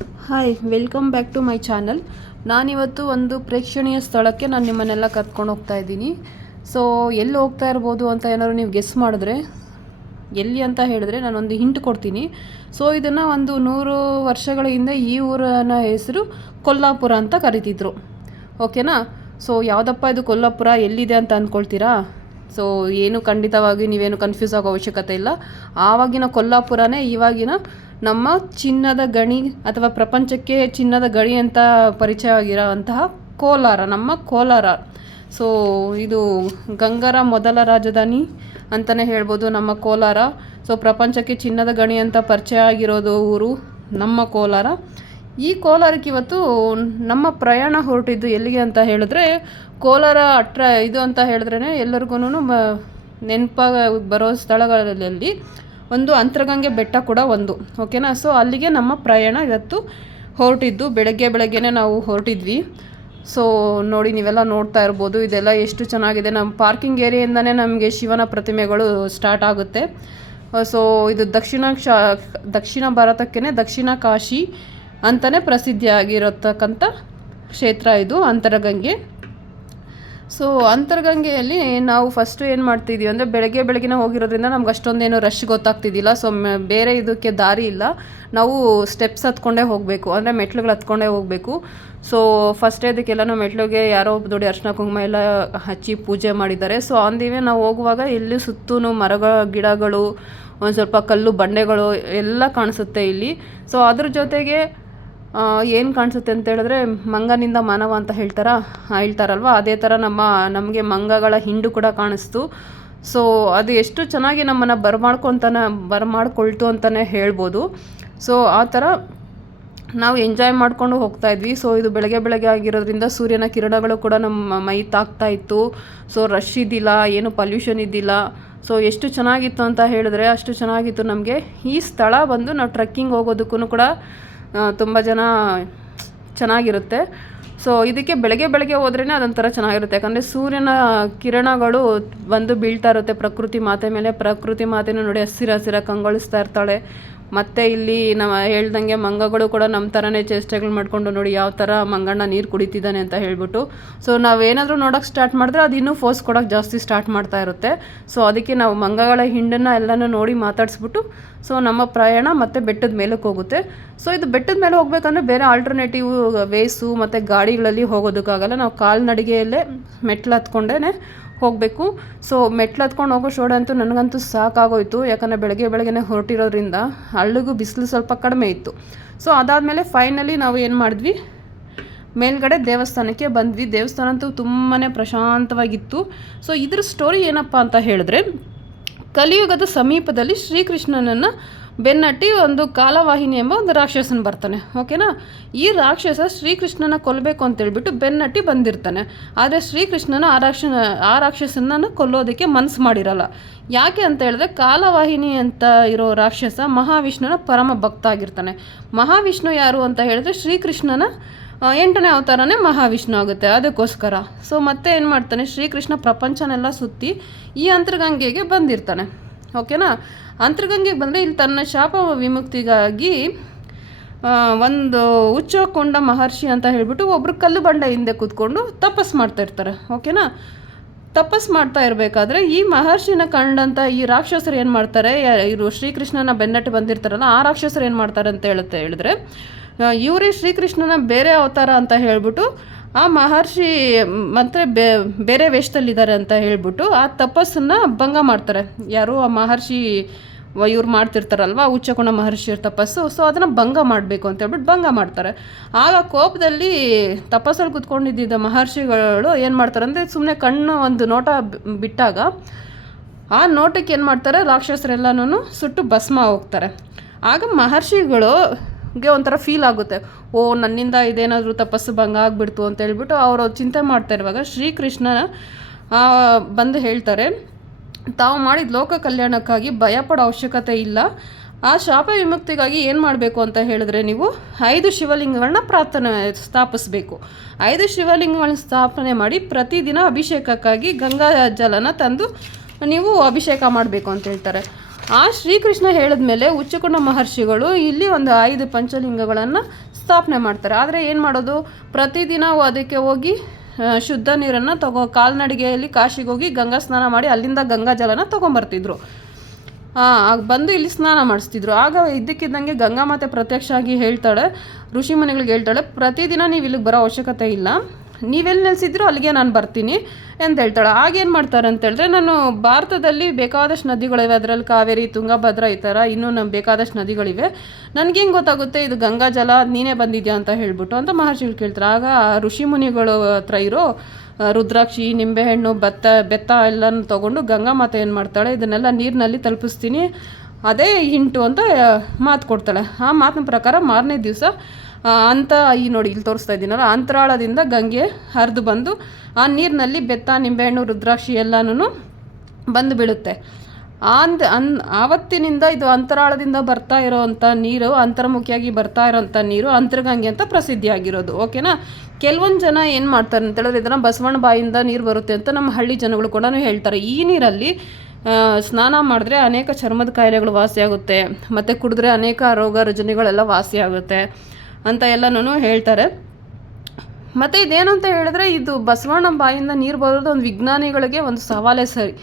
Hi, welcome back to my channel. ನಾನಿವತ್ತು ಒಂದು ಪ್ರೇಕ್ಷಣೀಯ ಸ್ಥಳಕ್ಕೆ ನಾನು ನಿಮ್ಮನ್ನೆಲ್ಲ ಕರ್ಕೊಂಡು ಹೋಗ್ತಾ ಇದ್ದೀನಿ. ಸೊ ಎಲ್ಲಿ ಹೋಗ್ತಾ ಇರ್ಬೋದು ಅಂತ ಏನಾದ್ರು ನೀವು ಗೆಸ್ ಮಾಡಿದ್ರೆ, ಎಲ್ಲಿ ಅಂತ ಹೇಳಿದ್ರೆ ನಾನೊಂದು ಹಿಂಟ್ ಕೊಡ್ತೀನಿ. ಸೊ ಇದನ್ನು ಒಂದು 100 ವರ್ಷಗಳ ಹಿಂದೆ ಈ ಊರಿನ ಹೆಸರು ಕೊಲ್ಲಾಪುರ ಅಂತ ಕರಿತಿದ್ರು. ಓಕೆನಾ? ಸೊ ಯಾವುದಪ್ಪ ಇದು ಕೊಲ್ಲಾಪುರ, ಎಲ್ಲಿದೆ ಅಂತ ಅಂದ್ಕೊಳ್ತೀರಾ? ಸೊ ಏನು, ಖಂಡಿತವಾಗಿ ನೀವೇನು ಕನ್ಫ್ಯೂಸ್ ಆಗೋ ಅವಶ್ಯಕತೆ ಇಲ್ಲ. ಆವಾಗಿನ ಕೊಲ್ಲಾಪುರನೇ ಇವಾಗಿನ ನಮ್ಮ ಚಿನ್ನದ ಗಣಿ ಅಥವಾ ಪ್ರಪಂಚಕ್ಕೆ ಚಿನ್ನದ ಗಣಿ ಅಂತ ಪರಿಚಯವಾಗಿರೋಂತಹ ಕೋಲಾರ, ನಮ್ಮ ಕೋಲಾರ. ಸೊ ಇದು ಗಂಗರ ಮೊದಲ ರಾಜಧಾನಿ ಅಂತಲೇ ಹೇಳ್ಬೋದು ನಮ್ಮ ಕೋಲಾರ. ಸೊ ಪ್ರಪಂಚಕ್ಕೆ ಚಿನ್ನದ ಗಣಿ ಅಂತ ಪರಿಚಯ ಆಗಿರೋದು ಊರು ನಮ್ಮ ಕೋಲಾರ. ಈ ಕೋಲಾರಕ್ಕೆ ಇವತ್ತು ನಮ್ಮ ಪ್ರಯಾಣ ಹೊರಟಿದ್ದು ಎಲ್ಲಿಗೆ ಅಂತ ಹೇಳಿದ್ರೆ, ಕೋಲಾರ ಇದು ಅಂತ ಹೇಳಿದ್ರೇ ಎಲ್ಲರಿಗೂ ನೆನಪಾಗ ಬರೋ ಸ್ಥಳಗಳಲ್ಲಿ ಒಂದು ಅಂತರಗಂಗೆ ಬೆಟ್ಟ ಕೂಡ ಒಂದು. ಓಕೆನಾ? ಸೊ ಅಲ್ಲಿಗೆ ನಮ್ಮ ಪ್ರಯಾಣ ಇವತ್ತು ಹೊರಟಿದ್ದು. ಬೆಳಗ್ಗೆನೇ ನಾವು ಹೊರಟಿದ್ವಿ. ಸೊ ನೋಡಿ, ನೀವೆಲ್ಲ ನೋಡ್ತಾ ಇರ್ಬೋದು, ಇದೆಲ್ಲ ಎಷ್ಟು ಚೆನ್ನಾಗಿದೆ. ನಮ್ಮ ಪಾರ್ಕಿಂಗ್ ಏರಿಯಾಯಿಂದನೇ ನಮಗೆ ಶಿವನ ಪ್ರತಿಮೆಗಳು ಸ್ಟಾರ್ಟ್ ಆಗುತ್ತೆ. ಸೊ ಇದು ದಕ್ಷಿಣ ಭಾರತಕ್ಕೇ ದಕ್ಷಿಣ ಕಾಶಿ ಅಂತಲೇ ಪ್ರಸಿದ್ಧಿಯಾಗಿರತಕ್ಕಂಥ ಕ್ಷೇತ್ರ ಇದು ಅಂತರಗಂಗೆ. ಸೊ ಅಂತರಗಂಗೆಯಲ್ಲಿ ನಾವು ಫಸ್ಟು ಏನು ಮಾಡ್ತಿದ್ವಿ ಅಂದರೆ, ಬೆಳಗ್ಗೆನೇ ಹೋಗಿರೋದ್ರಿಂದ ನಮ್ಗೆ ಅಷ್ಟೊಂದೇನು ರಶ್ ಗೊತ್ತಾಗ್ತಿದ್ದಿಲ್ಲ. ಸೊ ಬೇರೆ ಇದಕ್ಕೆ ದಾರಿ ಇಲ್ಲ, ನಾವು ಸ್ಟೆಪ್ಸ್ ಹತ್ಕೊಂಡೇ ಹೋಗಬೇಕು, ಅಂದರೆ ಮೆಟ್ಲುಗಳು ಹತ್ಕೊಂಡೇ ಹೋಗಬೇಕು. ಸೊ ಫಸ್ಟ್ ಇದಕ್ಕೆಲ್ಲನೂ ಮೆಟ್ಲಿಗೆ ಯಾರೋ ದೊಡ್ಡ ಅರ್ಶಿನ ಕುಂಕುಮ ಎಲ್ಲ ಹಚ್ಚಿ ಪೂಜೆ ಮಾಡಿದ್ದಾರೆ. ಸೊ ಅಂದಿವೆ ನಾವು ಹೋಗುವಾಗ ಇಲ್ಲಿ ಸುತ್ತೂ ಗಿಡಗಳು, ಒಂದು ಸ್ವಲ್ಪ ಕಲ್ಲು ಬಂಡೆಗಳು ಎಲ್ಲ ಕಾಣಿಸುತ್ತೆ ಇಲ್ಲಿ. ಸೊ ಅದ್ರ ಜೊತೆಗೆ ಏನು ಕಾಣಿಸುತ್ತೆ ಅಂತ ಹೇಳಿದ್ರೆ, ಮಂಗನಿಂದ ಮಾನವ ಅಂತ ಹೇಳ್ತಾರಲ್ವ, ಅದೇ ಥರ ನಮಗೆ ಮಂಗಗಳ ಹಿಂಡು ಕೂಡ ಕಾಣಿಸ್ತು. ಸೊ ಅದು ಎಷ್ಟು ಚೆನ್ನಾಗಿ ನಮ್ಮನ್ನು ಬರಮಾಡ್ಕೊಳ್ತು ಅಂತಲೇ ಹೇಳ್ಬೋದು. ಸೊ ಆ ಥರ ನಾವು ಎಂಜಾಯ್ ಮಾಡಿಕೊಂಡು ಹೋಗ್ತಾಯಿದ್ವಿ. ಸೊ ಇದು ಬೆಳಗ್ಗೆ ಆಗಿರೋದ್ರಿಂದ ಸೂರ್ಯನ ಕಿರಣಗಳು ಕೂಡ ನಮ್ಮ ಮೈ ತಾಕ್ತಾ ಇತ್ತು. ಸೊ ರಶ್ ಇದ್ದಿಲ್ಲ, ಏನು ಪಲ್ಯೂಷನ್ ಇದ್ದಿಲ್ಲ. ಸೊ ಎಷ್ಟು ಚೆನ್ನಾಗಿತ್ತು ಅಂತ ಹೇಳಿದ್ರೆ ಅಷ್ಟು ಚೆನ್ನಾಗಿತ್ತು. ನಮಗೆ ಈ ಸ್ಥಳ ಬಂದು ನಾವು ಟ್ರೆಕ್ಕಿಂಗ್ ಹೋಗೋದಕ್ಕೂ ಕೂಡ ತುಂಬ ಚೆನ್ನಾಗಿರುತ್ತೆ. ಸೊ ಇದಕ್ಕೆ ಬೆಳಗ್ಗೆ ಹೋದ್ರೇ ಅದೊಂಥರ ಚೆನ್ನಾಗಿರುತ್ತೆ, ಯಾಕಂದರೆ ಸೂರ್ಯನ ಕಿರಣಗಳು ಬಂದು ಬೀಳ್ತಾ ಇರುತ್ತೆ ಪ್ರಕೃತಿ ಮಾತೆ ಮೇಲೆ. ಪ್ರಕೃತಿ ಮಾತೆನೂ ನೋಡಿ ಹಸಿರ ಕಂಗೊಳಿಸ್ತಾ ಇರ್ತಾಳೆ. ಮತ್ತು ಇಲ್ಲಿ ನಾವು ಹೇಳ್ದಂಗೆ ಮಂಗಗಳು ಕೂಡ ನಮ್ಮ ಥರನೇ ಚೇಷ್ಟೆಗಳು ಮಾಡಿಕೊಂಡು ನೋಡಿ ಯಾವ ಥರ ಮಂಗಣ್ಣ ನೀರು ಕುಡಿತಿದ್ದಾನೆ ಅಂತ ಹೇಳ್ಬಿಟ್ಟು. ಸೊ ನಾವೇನಾದರೂ ನೋಡೋಕ್ಕೆ ಸ್ಟಾರ್ಟ್ ಮಾಡಿದ್ರೆ ಅದು ಇನ್ನೂ ಫೋರ್ಸ್ ಕೊಡೋಕ್ಕೆ ಜಾಸ್ತಿ ಸ್ಟಾರ್ಟ್ ಮಾಡ್ತಾ ಇರುತ್ತೆ. ಸೊ ಅದಕ್ಕೆ ನಾವು ಮಂಗಗಳ ಹಿಂಡನ್ನು ಎಲ್ಲನೂ ನೋಡಿ ಮಾತಾಡಿಸ್ಬಿಟ್ಟು ಸೊ ನಮ್ಮ ಪ್ರಯಾಣ ಮತ್ತು ಬೆಟ್ಟದ ಮೇಲಕ್ಕೆ ಹೋಗುತ್ತೆ. ಸೊ ಇದು ಬೆಟ್ಟದ ಮೇಲೆ ಹೋಗ್ಬೇಕಂದ್ರೆ ಬೇರೆ ಆಲ್ಟರ್ನೇಟಿವ್ ವೇಸು ಮತ್ತು ಗಾಡಿಗಳಲ್ಲಿ ಹೋಗೋದಕ್ಕಾಗಲ್ಲ. ನಾವು ಕಾಲ್ನಡಿಗೆಯಲ್ಲೇ ಮೆಟ್ಲು ಹತ್ಕೊಂಡೇ ಹೋಗಬೇಕು. ಸೊ ಮೆಟ್ಲು ಹತ್ಕೊಂಡು ಹೋಗೋ ಶೋಡೆ ಅಂತೂ ನನಗಂತೂ ಸಾಕಾಗೋಯ್ತು, ಯಾಕಂದರೆ ಬೆಳಗ್ಗೆನೇ ಹೊರಟಿರೋದ್ರಿಂದ ಹಳ್ಳಿಗೂ ಬಿಸಿಲು ಸ್ವಲ್ಪ ಕಡಿಮೆ ಇತ್ತು. ಸೊ ಅದಾದಮೇಲೆ ಫೈನಲಿ ನಾವು ಏನು ಮಾಡಿದ್ವಿ, ಮೇಲ್ಗಡೆ ದೇವಸ್ಥಾನಕ್ಕೆ ಬಂದ್ವಿ. ದೇವಸ್ಥಾನ ಅಂತೂ ತುಂಬಾ ಪ್ರಶಾಂತವಾಗಿತ್ತು. ಸೊ ಇದ್ರ ಸ್ಟೋರಿ ಏನಪ್ಪ ಅಂತ ಹೇಳಿದ್ರೆ, ಕಲಿಯುಗದ ಸಮೀಪದಲ್ಲಿ ಶ್ರೀಕೃಷ್ಣನನ್ನು ಬೆನ್ನಟ್ಟಿ ಒಂದು ಕಾಲವಾಹಿನಿ ಎಂಬ ಒಂದು ರಾಕ್ಷಸನ ಬರ್ತಾನೆ. ಓಕೆನಾ? ಈ ರಾಕ್ಷಸ ಶ್ರೀಕೃಷ್ಣನ ಕೊಲ್ಲಬೇಕು ಅಂತೇಳ್ಬಿಟ್ಟು ಬೆನ್ನಟ್ಟಿ ಬಂದಿರ್ತಾನೆ. ಆದರೆ ಶ್ರೀಕೃಷ್ಣನ ಆ ರಾಕ್ಷಸನನ್ನು ಕೊಲ್ಲೋದಕ್ಕೆ ಮನಸ್ಸು ಮಾಡಿರಲ್ಲ. ಯಾಕೆ ಅಂತ ಹೇಳಿದ್ರೆ, ಕಾಲವಾಹಿನಿ ಅಂತ ಇರೋ ರಾಕ್ಷಸ ಮಹಾವಿಷ್ಣುನ ಪರಮ ಭಕ್ತ ಆಗಿರ್ತಾನೆ. ಮಹಾವಿಷ್ಣು ಯಾರು ಅಂತ ಹೇಳಿದ್ರೆ ಶ್ರೀಕೃಷ್ಣನ 8ನೇ ಅವತಾರನೇ ಮಹಾವಿಷ್ಣು ಆಗುತ್ತೆ. ಅದಕ್ಕೋಸ್ಕರ ಸೊ ಮತ್ತೆ ಏನು ಮಾಡ್ತಾನೆ, ಶ್ರೀಕೃಷ್ಣ ಪ್ರಪಂಚನೆಲ್ಲ ಸುತ್ತಿ ಈ ಅಂತರಗಂಗೆಗೆ ಬಂದಿರ್ತಾನೆ. ಓಕೆನಾ? ಅಂತರಗಂಗೆಗೆ ಬಂದರೆ ಇಲ್ಲಿ ತನ್ನ ಶಾಪ ವಿಮುಕ್ತಿಗಾಗಿ ಒಂದು ಉಚ್ಚಕೊಂಡ ಮಹರ್ಷಿ ಅಂತ ಹೇಳ್ಬಿಟ್ಟು ಒಬ್ಬರು ಕಲ್ಲು ಬಂಡೆ ಹಿಂದೆ ಕೂತ್ಕೊಂಡು ತಪಸ್ಸು ಮಾಡ್ತಾ ಇರ್ತಾರೆ. ಓಕೆನಾ? ತಪಸ್ಸು ಮಾಡ್ತಾ ಇರಬೇಕಾದ್ರೆ ಈ ಮಹರ್ಷಿನ ಕಂಡಂಥ ಈ ರಾಕ್ಷಸರು ಏನು ಮಾಡ್ತಾರೆ, ಇವರು ಶ್ರೀಕೃಷ್ಣನ ಬೆನ್ನಟ್ಟಿ ಬಂದಿರ್ತಾರಲ್ಲ ಆ ರಾಕ್ಷಸರು ಏನು ಮಾಡ್ತಾರೆ ಅಂತ ಹೇಳಿದ್ರೆ, ಇವರೇ ಶ್ರೀಕೃಷ್ಣನ ಬೇರೆ ಅವತಾರ ಅಂತ ಹೇಳ್ಬಿಟ್ಟು ಆ ಮಹರ್ಷಿ ಮತ್ತು ಬೇರೆ ವೇಷದಲ್ಲಿದ್ದಾರೆ ಅಂತ ಹೇಳ್ಬಿಟ್ಟು ಆ ತಪಸ್ಸನ್ನು ಭಂಗ ಮಾಡ್ತಾರೆ. ಯಾರು? ಆ ಮಹರ್ಷಿ ಇವ್ರು ಮಾಡ್ತಿರ್ತಾರಲ್ವ, ಉಚ್ಚಕೊಂಡ ಮಹರ್ಷಿಯವ್ರ ತಪಸ್ಸು. ಸೊ ಅದನ್ನು ಭಂಗ ಮಾಡಬೇಕು ಅಂತ ಹೇಳ್ಬಿಟ್ಟು ಭಂಗ ಮಾಡ್ತಾರೆ. ಆಗ ಕೋಪದಲ್ಲಿ ತಪಸ್ಸಲ್ಲಿ ಕೂತ್ಕೊಂಡಿದ್ದ ಮಹರ್ಷಿಗಳು ಏನು ಮಾಡ್ತಾರೆ ಅಂದರೆ, ಸುಮ್ಮನೆ ಕಣ್ಣು ಒಂದು ನೋಟ ಬಿಟ್ಟಾಗ ಆ ನೋಟಕ್ಕೆ ಏನು ಮಾಡ್ತಾರೆ, ರಾಕ್ಷಸರೆಲ್ಲನೂ ಸುಟ್ಟು ಭಸ್ಮ ಹೋಗ್ತಾರೆ. ಆಗ ಮಹರ್ಷಿಗಳಿಗೆ ಒಂಥರ ಫೀಲ್ ಆಗುತ್ತೆ, ಓ ನನ್ನಿಂದ ಇದೇನಾದರೂ ತಪಸ್ಸು ಭಂಗ ಆಗಿಬಿಡ್ತು ಅಂತ ಹೇಳ್ಬಿಟ್ಟು ಅವರು ಚಿಂತೆ ಮಾಡ್ತಾ ಇರುವಾಗ ಶ್ರೀಕೃಷ್ಣನ ಬಂದು ಹೇಳ್ತಾರೆ, ತಾವು ಮಾಡಿದ ಲೋಕ ಕಲ್ಯಾಣಕ್ಕಾಗಿ ಭಯಪಡೋ ಅವಶ್ಯಕತೆ ಇಲ್ಲ. ಆ ಶಾಪ ವಿಮುಕ್ತಿಗಾಗಿ ಏನು ಮಾಡಬೇಕು ಅಂತ ಹೇಳಿದ್ರೆ, ನೀವು 5 ಶಿವಲಿಂಗಗಳನ್ನ ಸ್ಥಾಪಿಸಬೇಕು. 5 ಶಿವಲಿಂಗಗಳನ್ನ ಸ್ಥಾಪನೆ ಮಾಡಿ ಪ್ರತಿದಿನ ಅಭಿಷೇಕಕ್ಕಾಗಿ ಗಂಗಾ ಜಲನ ತಂದು ನೀವು ಅಭಿಷೇಕ ಮಾಡಬೇಕು ಅಂತ ಹೇಳ್ತಾರೆ. ಆ ಶ್ರೀಕೃಷ್ಣ ಹೇಳಿದ್ಮೇಲೆ ಉಚ್ಚಕೊಂಡ ಮಹರ್ಷಿಗಳು ಇಲ್ಲಿ ಒಂದು 5 ಪಂಚಲಿಂಗಗಳನ್ನು ಸ್ಥಾಪನೆ ಮಾಡ್ತಾರೆ. ಆದರೆ ಏನು ಮಾಡೋದು, ಪ್ರತಿದಿನ ಅದಕ್ಕೆ ಹೋಗಿ ಶುದ್ಧ ನೀರನ್ನು ಕಾಲ್ನಡಿಗೆಯಲ್ಲಿ ಕಾಶಿಗೆ ಹೋಗಿ ಗಂಗಾ ಸ್ನಾನ ಮಾಡಿ ಅಲ್ಲಿಂದ ಗಂಗಾ ಜಲನ ತೊಗೊಂಬರ್ತಿದ್ರು. ಬಂದು ಇಲ್ಲಿ ಸ್ನಾನ ಮಾಡಿಸ್ತಿದ್ರು. ಆಗ ಇದ್ದಕ್ಕಿದ್ದಂಗೆ ಗಂಗಾ ಮಾತೆ ಪ್ರತ್ಯಕ್ಷ ಆಗಿ ಹೇಳ್ತಾಳೆ, ಋಷಿ ಮುನಿಗಳಿಗೆ ಹೇಳ್ತಾಳೆ, ಪ್ರತಿದಿನ ನೀವು ಇಲ್ಲಿಗೆ ಬರೋ ಅವಶ್ಯಕತೆ ಇಲ್ಲ, ನೀವೆಲ್ಲಿ ನೆಲೆಸಿದ್ರು ಅಲ್ಲಿಗೆ ನಾನು ಬರ್ತೀನಿ ಅಂತ ಹೇಳ್ತಾಳೆ. ಆಗೇನು ಮಾಡ್ತಾರೆ ಅಂತ ಹೇಳಿದ್ರೆ, ನಾನು ಭಾರತದಲ್ಲಿ ಬೇಕಾದಷ್ಟು ನದಿಗಳಿವೆ, ಅದರಲ್ಲಿ ಕಾವೇರಿ, ತುಂಗಭದ್ರಾ ಈ ಥರ ಇನ್ನೂ ಬೇಕಾದಷ್ಟು ನದಿಗಳಿವೆ, ನನಗೆ ಹೆಂಗೆ ಗೊತ್ತಾಗುತ್ತೆ ಇದು ಗಂಗಾ ಜಲ ನೀನೇ ಬಂದಿದ್ಯಾ ಅಂತ ಹೇಳ್ಬಿಟ್ಟು ಅಂತ ಮಹರ್ಷಿಗಳು ಕೇಳ್ತಾರೆ. ಆಗ ಋಷಿ ಮುನಿಗಳು ಹತ್ರ ಇರೋ ರುದ್ರಾಕ್ಷಿ, ನಿಂಬೆಹಣ್ಣು, ಬೆತ್ತ ಎಲ್ಲನೂ ತೊಗೊಂಡು ಗಂಗಾ ಮಾತೆ ಏನು ಮಾಡ್ತಾಳೆ, ಇದನ್ನೆಲ್ಲ ನೀರಿನಲ್ಲಿ ತಲುಪಿಸ್ತೀನಿ, ಅದೇ ಹಿಂಟು ಅಂತ ಮಾತು ಕೊಡ್ತಾಳೆ. ಆ ಮಾತಿನ ಪ್ರಕಾರ ಮಾರನೇ ದಿವಸ ನೋಡಿ ಇಲ್ಲಿ ತೋರಿಸ್ತಾ ಇದ್ದೀನಲ್ಲ, ಅಂತರಾಳದಿಂದ ಗಂಗೆ ಹರಿದು ಬಂದು ಆ ನೀರಿನಲ್ಲಿ ಬೆತ್ತ, ನಿಂಬೆಹಣ್ಣು, ರುದ್ರಾಕ್ಷಿ ಎಲ್ಲನೂ ಬಂದು ಬೀಳುತ್ತೆ. ಆವತ್ತಿನಿಂದ ಇದು ಅಂತರಾಳದಿಂದ ಬರ್ತಾ ಇರೋವಂಥ ನೀರು, ಅಂತರ್ಮುಖಿಯಾಗಿ ಬರ್ತಾ ಇರೋವಂಥ ನೀರು ಅಂತರ್ಗಂಗೆ ಅಂತ ಪ್ರಸಿದ್ಧಿಯಾಗಿರೋದು. ಓಕೆನಾ. ಕೆಲವೊಂದು ಜನ ಏನು ಮಾಡ್ತಾರೆ ಅಂತ ಹೇಳಿದ್ರೆ, ಇದನ್ನು ಬಸವಣ್ಣ ಬಾಯಿಂದ ನೀರು ಬರುತ್ತೆ ಅಂತ ನಮ್ಮ ಹಳ್ಳಿ ಜನಗಳು ಕೂಡ ಹೇಳ್ತಾರೆ. ಈ ನೀರಲ್ಲಿ ಸ್ನಾನ ಮಾಡಿದ್ರೆ ಅನೇಕ ಚರ್ಮದ ಕಾಯಿಲೆಗಳು ವಾಸಿಯಾಗುತ್ತೆ, ಮತ್ತು ಕುಡಿದ್ರೆ ಅನೇಕ ರೋಗ ರುಜಿನಗಳೆಲ್ಲ ವಾಸಿಯಾಗುತ್ತೆ ಅಂತ ಎಲ್ಲನೂ ಹೇಳ್ತಾರೆ. ಮತ್ತು ಇದೇನು ಅಂತ ಹೇಳಿದ್ರೆ, ಇದು ಬಸವಣ್ಣ ಬಾಯಿಂದ ನೀರು ಬರೋದು ಒಂದು ವಿಜ್ಞಾನಿಗಳಿಗೆ ಒಂದು ಸವಾಲೇ ಸರಿ.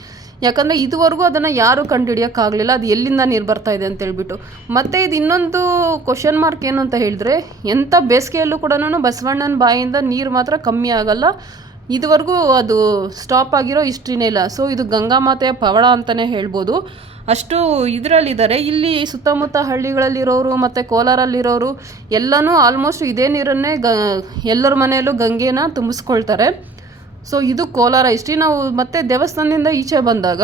ಯಾಕಂದರೆ ಇದುವರೆಗೂ ಅದನ್ನು ಯಾರೂ ಕಂಡುಹಿಡಿಯೋಕ್ಕಾಗಲಿಲ್ಲ, ಅದು ಎಲ್ಲಿಂದ ನೀರು ಬರ್ತಾ ಇದೆ ಅಂತೇಳ್ಬಿಟ್ಟು. ಮತ್ತು ಇದು ಇನ್ನೊಂದು ಕ್ವಶನ್ ಮಾರ್ಕ್ ಏನು ಅಂತ ಹೇಳಿದ್ರೆ, ಎಂಥ ಬೇಸಿಗೆಯಲ್ಲೂ ಕೂಡ ಬಸವಣ್ಣನ ಬಾಯಿಂದ ನೀರು ಮಾತ್ರ ಕಮ್ಮಿ ಆಗಲ್ಲ, ಇದುವರೆಗೂ ಅದು ಸ್ಟಾಪ್ ಆಗಿರೋ ಹಿಸ್ಟ್ರಿನೇ ಇಲ್ಲ. ಸೊ ಇದು ಗಂಗಾ ಮಾತೆಯ ಪವಾಡ ಅಂತಲೇ ಹೇಳ್ಬೋದು. ಅಷ್ಟು ಇದರಲ್ಲಿದ್ದಾರೆ. ಇಲ್ಲಿ ಸುತ್ತಮುತ್ತ ಹಳ್ಳಿಗಳಲ್ಲಿರೋರು ಮತ್ತು ಕೋಲಾರಲ್ಲಿರೋರು ಎಲ್ಲನೂ ಆಲ್ಮೋಸ್ಟ್ ಇದೇ ನೀರನ್ನೇ ಎಲ್ಲರ ಮನೆಯಲ್ಲೂ ಗಂಗೆನ ತುಂಬಿಸ್ಕೊಳ್ತಾರೆ. ಸೊ ಇದು ಕೋಲಾರ ಹಿಸ್ಟ್ರಿ. ನಾವು ಮತ್ತೆ ದೇವಸ್ಥಾನದಿಂದ ಈಚೆ ಬಂದಾಗ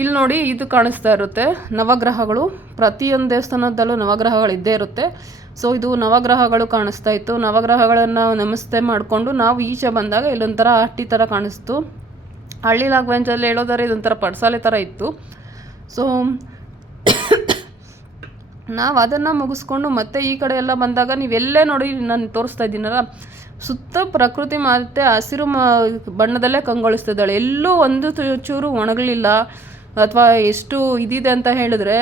ಇಲ್ಲಿ ನೋಡಿ, ಇದು ಕಾಣಿಸ್ತಾ ಇರುತ್ತೆ ನವಗ್ರಹಗಳು. ಪ್ರತಿಯೊಂದು ದೇವಸ್ಥಾನದಲ್ಲೂ ನವಗ್ರಹಗಳು ಇದ್ದೇ ಇರುತ್ತೆ. ಸೊ ಇದು ನವಗ್ರಹಗಳು ಕಾಣಿಸ್ತಾ ಇತ್ತು. ನವಗ್ರಹಗಳನ್ನು ನಮಸ್ತೆ ಮಾಡಿಕೊಂಡು ನಾವು ಈಚೆ ಬಂದಾಗ ಇಲ್ಲೊಂಥರ ಹಟ್ಟಿ ಥರ ಕಾಣಿಸ್ತು. ಹಳ್ಳಿ ಲ್ಯಾಂಗ್ವೇಜಲ್ಲಿ ಹೇಳೋದಾರೆ ಇದೊಂಥರ ಪಡ್ಸಾಲೆ ಥರ ಇತ್ತು. ಸೊ ನಾವು ಅದನ್ನು ಮುಗಿಸ್ಕೊಂಡು ಮತ್ತೆ ಈ ಕಡೆ ಎಲ್ಲ ಬಂದಾಗ ನೀವೆಲ್ಲೇ ನೋಡಿ, ನಾನು ತೋರಿಸ್ತಾ ಇದ್ದೀನಲ್ಲ, ಸುತ್ತ ಪ್ರಕೃತಿ ಮತ್ತೆ ಹಸಿರು ಬಣ್ಣದಲ್ಲೇ ಕಂಗೊಳಿಸ್ತಿದ್ದಾಳೆ. ಎಲ್ಲೂ ಒಂದು ಚೂರು ಒಣಗಲಿಲ್ಲ, ಅಥವಾ ಎಷ್ಟು ಇದಿದೆ ಅಂತ ಹೇಳಿದ್ರೆ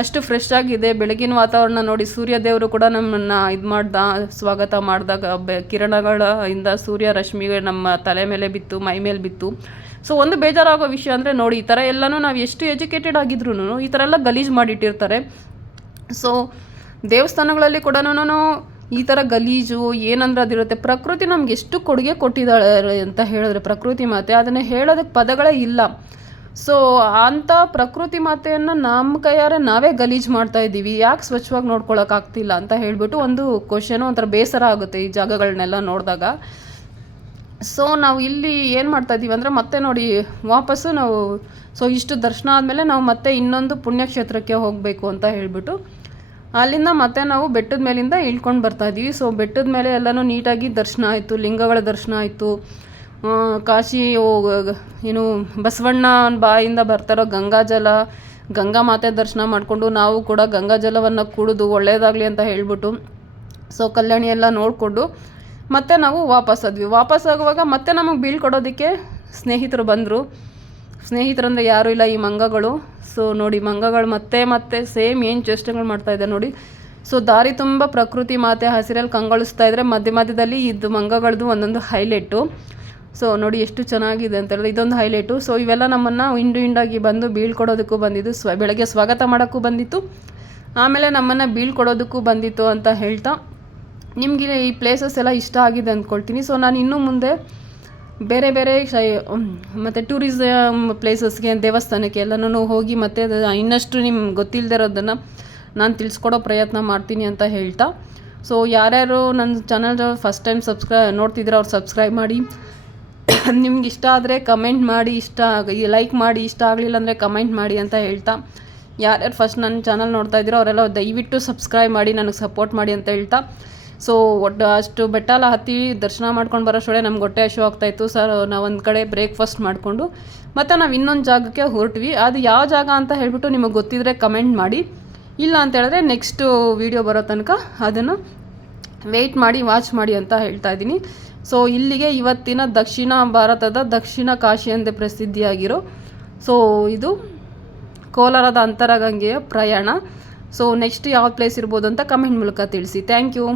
ಅಷ್ಟು ಫ್ರೆಶ್ ಆಗಿದೆ. ಬೆಳಗಿನ ವಾತಾವರಣ ನೋಡಿ, ಸೂರ್ಯ ದೇವರು ಕೂಡ ನಮ್ಮನ್ನು ಸ್ವಾಗತ ಮಾಡಿದಾಗ ಕಿರಣಗಳಿಂದ ಸೂರ್ಯ ರಶ್ಮಿಗೆ ನಮ್ಮ ತಲೆ ಮೇಲೆ ಬಿತ್ತು, ಮೈ ಮೇಲೆ ಬಿತ್ತು. ಸೊ ಒಂದು ಬೇಜಾರಾಗೋ ವಿಷಯ ಅಂದರೆ ನೋಡಿ, ಈ ಥರ ಎಲ್ಲನೂ ನಾವು ಎಷ್ಟು ಎಜುಕೇಟೆಡ್ ಆಗಿದ್ರೂ ಈ ಥರ ಎಲ್ಲ ಗಲೀಜು ಮಾಡಿಟ್ಟಿರ್ತಾರೆ. ಸೊ ದೇವಸ್ಥಾನಗಳಲ್ಲಿ ಕೂಡ ಈ ಥರ ಗಲೀಜು ಏನಂದ್ರೆ ಅದಿರುತ್ತೆ. ಪ್ರಕೃತಿ ನಮ್ಗೆ ಎಷ್ಟು ಕೊಡುಗೆ ಕೊಟ್ಟಿದ್ದಾಳೆ ಅಂತ ಹೇಳಿದ್ರೆ ಪ್ರಕೃತಿ ಮಾತೆ, ಅದನ್ನು ಹೇಳೋದಕ್ಕೆ ಪದಗಳೇ ಇಲ್ಲ. ಸೊ ಅಂಥ ಪ್ರಕೃತಿ ಮಾತೆಯನ್ನು ನಮ್ಮ ಕೈಯಾರೆ ನಾವೇ ಗಲೀಜು ಮಾಡ್ತಾ ಇದ್ದೀವಿ, ಯಾಕೆ ಸ್ವಚ್ಛವಾಗಿ ನೋಡ್ಕೊಳಕ್ಕಾಗ್ತಿಲ್ಲ ಅಂತ ಹೇಳಿಬಿಟ್ಟು ಒಂದು ಕ್ವಶನು, ಒಂಥರ ಬೇಸರ ಆಗುತ್ತೆ ಈ ಜಾಗಗಳನ್ನೆಲ್ಲ ನೋಡಿದಾಗ. ಸೊ ನಾವು ಇಲ್ಲಿ ಏನು ಮಾಡ್ತಾ ಇದ್ದೀವಿ ಅಂದರೆ, ಮತ್ತೆ ನೋಡಿ ವಾಪಸ್ಸು ನಾವು ಇಷ್ಟು ದರ್ಶನ ಆದಮೇಲೆ ನಾವು ಮತ್ತೆ ಇನ್ನೊಂದು ಪುಣ್ಯಕ್ಷೇತ್ರಕ್ಕೆ ಹೋಗಬೇಕು ಅಂತ ಹೇಳಿಬಿಟ್ಟು ಅಲ್ಲಿಂದ ಮತ್ತೆ ನಾವು ಬೆಟ್ಟದ ಮೇಲಿಂದ ಇಳ್ಕೊಂಡು ಬರ್ತಾಯಿದ್ದೀವಿ. ಸೊ ಬೆಟ್ಟದ ಮೇಲೆ ಎಲ್ಲನೂ ನೀಟಾಗಿ ದರ್ಶನ ಆಯಿತು, ಲಿಂಗಗಳ ದರ್ಶನ ಆಯಿತು. ಕಾಶಿ ಏನು ಬಸವಣ್ಣ ಬಾಯಿಂದ ಬರ್ತಾರೋ ಗಂಗಾ ಮಾತೆ ದರ್ಶನ ಮಾಡಿಕೊಂಡು ನಾವು ಕೂಡ ಗಂಗಾ ಜಲವನ್ನು ಕುಡಿದು ಒಳ್ಳೆಯದಾಗಲಿ ಅಂತ ಹೇಳ್ಬಿಟ್ಟು ಸೊ ಕಲ್ಯಾಣಿ ಎಲ್ಲ ನೋಡಿಕೊಂಡು ಮತ್ತೆ ನಾವು ವಾಪಸ್ ಆಗುವಾಗ ಮತ್ತೆ ನಮಗೆ ಬೀಳ್ಕೊಡೋದಕ್ಕೆ ಸ್ನೇಹಿತರು ಬಂದರು. ಸ್ನೇಹಿತರಂದರೆ ಯಾರೂ ಇಲ್ಲ, ಈ ಮಂಗಗಳು. ಸೊ ನೋಡಿ, ಮಂಗಗಳು ಮತ್ತೆ ಸೇಮ್ ಏನು ಚೇಷ್ಟೆಗಳು ಮಾಡ್ತಾಯಿದೆ ನೋಡಿ. ಸೊ ದಾರಿ ತುಂಬ ಪ್ರಕೃತಿ ಮಾತೆ ಹಸಿರಲ್ಲಿ ಕಂಗೊಳಿಸ್ತಾ ಇದ್ದರೆ ಮಧ್ಯದಲ್ಲಿ ಇದು ಮಂಗಗಳದ್ದು ಒಂದೊಂದು ಹೈಲೈಟು. ಸೊ ನೋಡಿ ಎಷ್ಟು ಚೆನ್ನಾಗಿದೆ ಅಂತ ಹೇಳಿದ್ರೆ ಇದೊಂದು ಹೈಲೈಟು. ಸೊ ಇವೆಲ್ಲ ನಮ್ಮನ್ನು ಹಿಂಡಾಗಿ ಬಂದು ಬೀಳ್ಕೊಡೋದಕ್ಕೂ ಬಂದಿದ್ದು, ಬೆಳಗ್ಗೆ ಸ್ವಾಗತ ಮಾಡೋಕ್ಕೂ ಬಂದಿತ್ತು, ಆಮೇಲೆ ನಮ್ಮನ್ನು ಬೀಳ್ಕೊಡೋದಕ್ಕೂ ಬಂದಿತ್ತು ಅಂತ ಹೇಳ್ತಾ, ನಿಮಗೆ ಈ ಪ್ಲೇಸಸ್ ಎಲ್ಲ ಇಷ್ಟ ಆಗಿದೆ ಅಂದ್ಕೊಳ್ತೀನಿ. ಸೊ ನಾನು ಇನ್ನೂ ಮುಂದೆ ಬೇರೆ ಮತ್ತು ಟೂರಿಸಮ್ ಪ್ಲೇಸಸ್ಗೆ, ದೇವಸ್ಥಾನಕ್ಕೆ ಎಲ್ಲನೂ ಹೋಗಿ ಮತ್ತೆ ಇನ್ನಷ್ಟು ನಿಮ್ಗೆ ಗೊತ್ತಿಲ್ಲದೆ ಇರೋದನ್ನು ನಾನು ತಿಳಿಸ್ಕೊಡೋ ಪ್ರಯತ್ನ ಮಾಡ್ತೀನಿ ಅಂತ ಹೇಳ್ತಾ, ಸೊ ಯಾರ್ಯಾರು ನನ್ನ ಚಾನಲ್ ಫಸ್ಟ್ ಟೈಮ್ ನೋಡ್ತಿದ್ರೆ ಅವ್ರು ಸಬ್ಸ್ಕ್ರೈಬ್ ಮಾಡಿ, ನಿಮ್ಗೆ ಇಷ್ಟ ಆದರೆ ಕಮೆಂಟ್ ಮಾಡಿ, ಲೈಕ್ ಮಾಡಿ, ಇಷ್ಟ ಆಗಲಿಲ್ಲ ಅಂದರೆ ಕಮೆಂಟ್ ಮಾಡಿ ಅಂತ ಹೇಳ್ತಾ, ಯಾರ್ಯಾರು ಫಸ್ಟ್ ನನ್ನ ಚಾನಲ್ ನೋಡ್ತಾ ಇದ್ದೀರೋ ಅವರೆಲ್ಲ ದಯವಿಟ್ಟು ಸಬ್ಸ್ಕ್ರೈಬ್ ಮಾಡಿ ನನಗೆ ಸಪೋರ್ಟ್ ಮಾಡಿ ಅಂತ ಹೇಳ್ತಾ, ಸೊ ಅಷ್ಟು ಬೆಟ್ಟ ಎಲ್ಲ ಹತ್ತಿ ದರ್ಶನ ಮಾಡ್ಕೊಂಡು ಬರೋಷ್ಟೊಳಗೆ ನಮ್ಗೆ ಹೊಟ್ಟೆ ಹಸಿವು ಆಗ್ತಾಯಿತ್ತು. ಸರ್ ನಾವು ಒಂದು ಕಡೆ ಬ್ರೇಕ್ಫಾಸ್ಟ್ ಮಾಡಿಕೊಂಡು ಮತ್ತು ನಾವು ಇನ್ನೊಂದು ಜಾಗಕ್ಕೆ ಹೊರಟ್ವಿ. ಅದು ಯಾವ ಜಾಗ ಅಂತ ಹೇಳ್ಬಿಟ್ಟು ನಿಮಗೆ ಗೊತ್ತಿದ್ರೆ ಕಮೆಂಟ್ ಮಾಡಿ, ಇಲ್ಲ ಅಂತ ಹೇಳಿದ್ರೆ ನೆಕ್ಸ್ಟು ವೀಡಿಯೋ ಬರೋ ತನಕ ಅದನ್ನು ವೆಯ್ಟ್ ಮಾಡಿ, ವಾಚ್ ಮಾಡಿ ಅಂತ ಹೇಳ್ತಾ ಇದ್ದೀನಿ. ಸೊ ಇಲ್ಲಿಗೆ ಇವತ್ತಿನ ದಕ್ಷಿಣ ಭಾರತದ ದಕ್ಷಿಣ ಕಾಶಿ ಎಂದೇ ಪ್ರಸಿದ್ಧಿಯಾಗಿರೋ ಇದು ಕೋಲಾರದ ಅಂತರಗಂಗೆಯ ಪ್ರಯಾಣ. ಸೊ ನೆಕ್ಸ್ಟ್ ಯಾವ ಪ್ಲೇಸ್ ಇರ್ಬೋದು ಅಂತ ಕಮೆಂಟ್ ಮೂಲಕ ತಿಳಿಸಿ. Thank you.